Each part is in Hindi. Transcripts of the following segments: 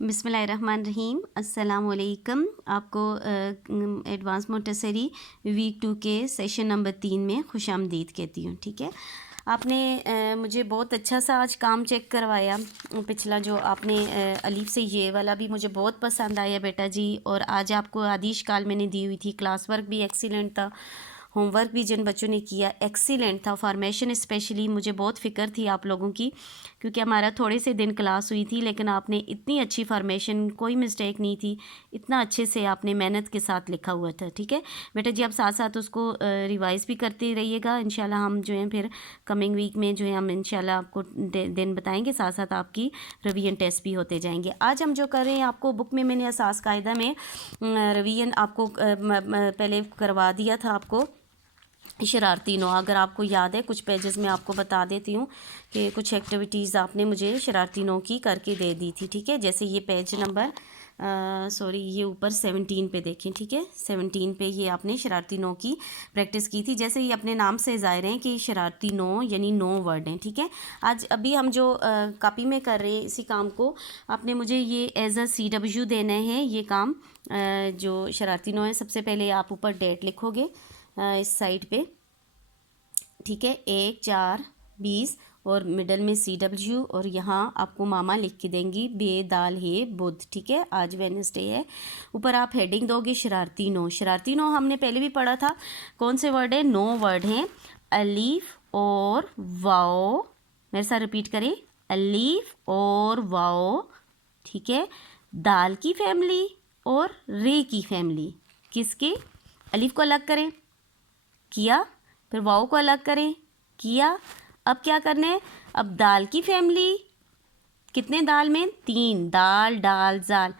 बिस्मिल्लाहिर्रहमानिर्रहीम। अस्सलामुअलैकुम। आपको एडवांस मोंटेसरी वीक 2 के सेशन नंबर 3 में खुशामदीद कहती हूँ। ठीक है, आपने मुझे बहुत अच्छा सा आज काम चेक करवाया। पिछला जो आपने अलीफ से ये वाला भी मुझे बहुत पसंद आया बेटा जी। और आज आपको आदिश काल मैंने दी हुई थी, क्लास वर्क भी एक्सीलेंट था, होमवर्क भी जिन बच्चों ने किया एक्सीलेंट था। फॉर्मेशन स्पेशली मुझे बहुत फ़िक्र थी आप लोगों की, क्योंकि हमारा थोड़े से दिन क्लास हुई थी, लेकिन आपने इतनी अच्छी फॉर्मेशन, कोई मिस्टेक नहीं थी, इतना अच्छे से आपने मेहनत के साथ लिखा हुआ था। ठीक है बेटा जी, आप साथ साथ उसको रिवाइज़ भी करते रहिएगा। इंशाल्लाह हम जो है फिर कमिंग वीक में जो है हम इंशाल्लाह आपको दिन बताएंगे, साथ साथ आपकी रिवीजन टेस्ट भी होते जाएंगे। आज हम जो कर रहे हैं, आपको बुक में मैंने असास कायदा में रिवीजन आपको पहले करवा दिया था आपको शरारती नौ। अगर आपको याद है, कुछ पेजेस में आपको बता देती हूँ कि कुछ एक्टिविटीज़ आपने मुझे शरारती नौ की करके दे दी थी। ठीक है, जैसे ये पेज नंबर सॉरी ये ऊपर 17 पे देखें। ठीक है, 17 पे ये आपने शरारती नौ की प्रैक्टिस की थी। जैसे ये अपने नाम से ज़ाहिर हैं कि शरारती नौ यानी 9 वर्ड हैं। ठीक है, आज अभी हम जो कॉपी में कर रहे हैं इसी काम को, आपने मुझे ये एज अ CW देना है। ये काम जो शरारती नौ है, सबसे पहले आप ऊपर डेट लिखोगे इस साइड पे। ठीक है, 1/4/20 और मिडल में CW, और यहाँ आपको मामा लिख के देंगी बेदाल है बुध। ठीक है, आज वेडनेसडे है। ऊपर आप हेडिंग दोगे शरारती नौ। शरारती नौ हमने पहले भी पढ़ा था। कौन से वर्ड है? 9 वर्ड हैं, अलीफ और वाओ। मेरे साथ रिपीट करें, अलीफ और वाओ। ठीक है, दाल की फैमिली और रे की फैमिली। किसके? अलीफ को अलग करें, किया, फिर वाओ को अलग करें, किया। अब क्या करना है? अब दाल की फैमिली, कितने दाल में? 3, दाल डाल जाल।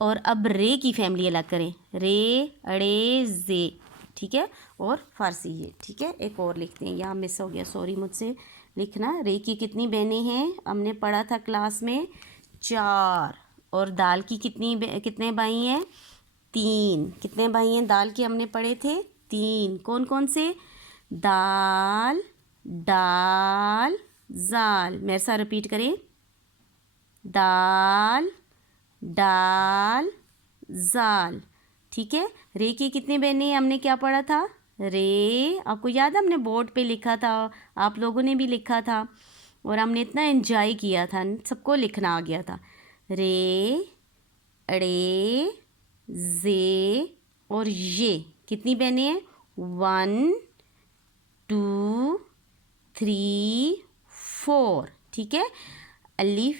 और अब रे की फैमिली अलग करें, रे अड़े जे। ठीक है, और फारसी ये। ठीक है, एक और लिखते हैं, यहाँ मिस हो गया, सॉरी मुझसे लिखना। रे की कितनी बहनें हैं? हमने पढ़ा था क्लास में 4। और दाल की कितने भाई हैं? 3। कितने भाई हैं दाल के? हमने पढ़े थे 3। कौन कौन से? दाल डाल जाल। मेरे साथ रिपीट करें, दाल डाल जाल। ठीक है, रे की कितनी बहनें हैं? हमने क्या पढ़ा था? रे, आपको याद है हमने बोर्ड पे लिखा था, आप लोगों ने भी लिखा था, और हमने इतना एंजॉय किया था, सबको लिखना आ गया था। रे अड़े जे और ये कितनी बहनें हैं? 1 2 3 4। ठीक है, अलिफ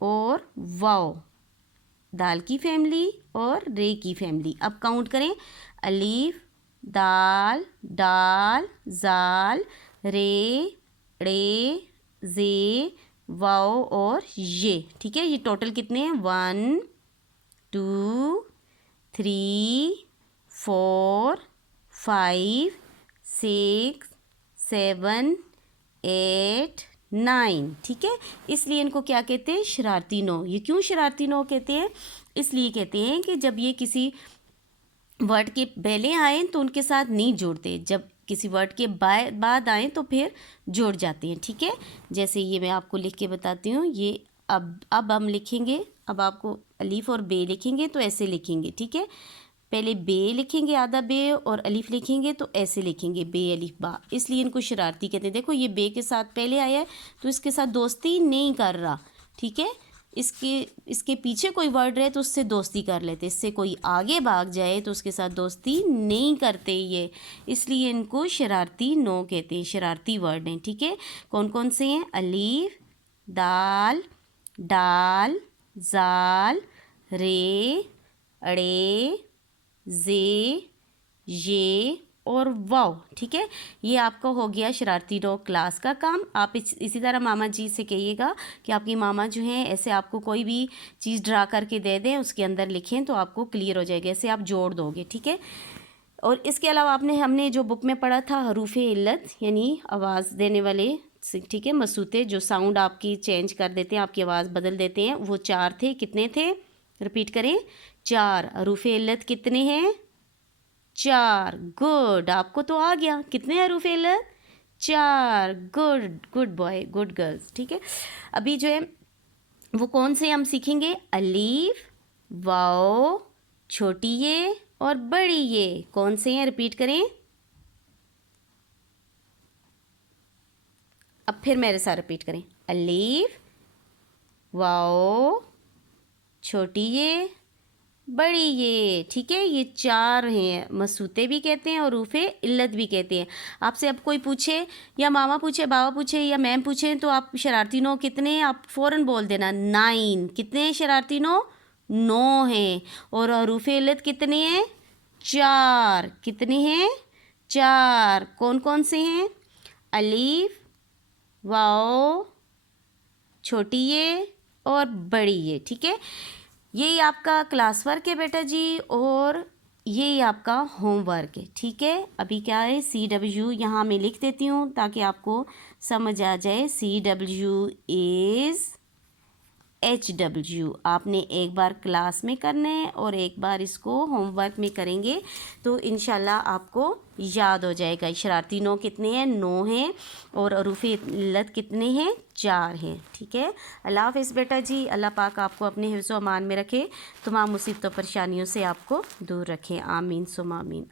और वाओ, दाल की फैमिली और रे की फैमिली। अब काउंट करें, अलिफ दाल डाल जाल रे रे जे वाओ और ये। ठीक है, ये टोटल कितने हैं? 1 2 3 4 5 6 7 8 9। ठीक है, इसलिए इनको क्या कहते हैं? शरारती नौ। ये क्यों शरारती नौ कहते हैं? इसलिए कहते हैं कि जब ये किसी वर्ड के पहले आए तो उनके साथ नहीं जुड़ते, जब किसी वर्ड के बाद आए तो फिर जुड़ जाते हैं। ठीक है, जैसे ये मैं आपको लिख के बताती हूँ। ये अब हम लिखेंगे, अब आपको अलीफ और बे लिखेंगे तो ऐसे लिखेंगे। ठीक है, पहले बे लिखेंगे, आधा बे, और अलीफ लिखेंगे तो ऐसे लिखेंगे, बे अलीफ बा। इसलिए इनको शरारती कहते हैं। देखो ये बे के साथ पहले आया है तो इसके साथ दोस्ती नहीं कर रहा। ठीक है, इसके पीछे कोई वर्ड रहे तो उससे दोस्ती कर लेते, इससे कोई आगे भाग जाए तो उसके साथ दोस्ती नहीं करते ये, इसलिए इनको शरारती नो कहते हैं, शरारती वर्ड हैं। ठीक है, कौन कौन से हैं? अलीफ दाल डाल जाल रे अड़े जे ये और वाओ। ठीक है, ये आपका हो गया शरारती डॉग क्लास का काम। आप इसी तरह मामा जी से कहिएगा कि आपकी मामा जो हैं ऐसे आपको कोई भी चीज़ ड्रा करके दे दें, उसके अंदर लिखें तो आपको क्लियर हो जाएगा, ऐसे आप जोड़ दोगे। ठीक है, और इसके अलावा हमने जो बुक में पढ़ा था हरूफ इल्लत यानी आवाज़ देने वाले, ठीक है, मसूते जो साउंड आपकी चेंज कर देते हैं, आपकी आवाज़ बदल देते हैं, वो 4 थे। कितने थे? रिपीट करें, 4। हरूफ इल्लत कितने हैं? 4। गुड, आपको तो आ गया। कितने हरूफ इल्लत? 4। Good, good boy, good girls. ठीक है, अभी जो है वो कौन से हम सीखेंगे? अलीफ, वाओ, छोटी ये और बड़ी ये। कौन से हैं? रिपीट करें। अब फिर मेरे साथ रिपीट करें। अलीफ, वाओ, छोटी ये, बड़ी ये। ठीक है, ये 4 हैं। मसूते भी कहते हैं और रूफे इल्लत भी कहते हैं। आपसे अब कोई पूछे, या मामा पूछे, बाबा पूछे, या मैम पूछे, तो आप शरारती नो कितने हैं आप फ़ौरन बोल देना 9। कितने हैं शरारती नो? 9 हैं। और रूफे इल्लत कितने हैं? 4। कितने हैं? 4। कौन कौन से हैं? अलीफ, वाओ, छोटी ये और बड़ी ये। ठीक है, यही आपका क्लास वर्क है बेटा जी, और यही आपका होमवर्क है। ठीक है, अभी क्या है, CW यहाँ मैं लिख देती हूँ ताकि आपको समझ आ जाए। CW is HW। आपने एक बार क्लास में करना है और एक बार इसको होमवर्क में करेंगे तो इंशाल्लाह आपको याद हो जाएगा। शरारती नो कितने हैं? 9 हैं। और अरूफ़ी इल्लत कितने हैं? 4 हैं। ठीक है, अल्लाह हाफ़िज़ बेटा जी। अल्लाह पाक आपको अपने हिफ्ज़ व अमान में रखे, तमाम मुसीबतों परेशानियों से आपको दूर रखे। आमीन सुम आमीन।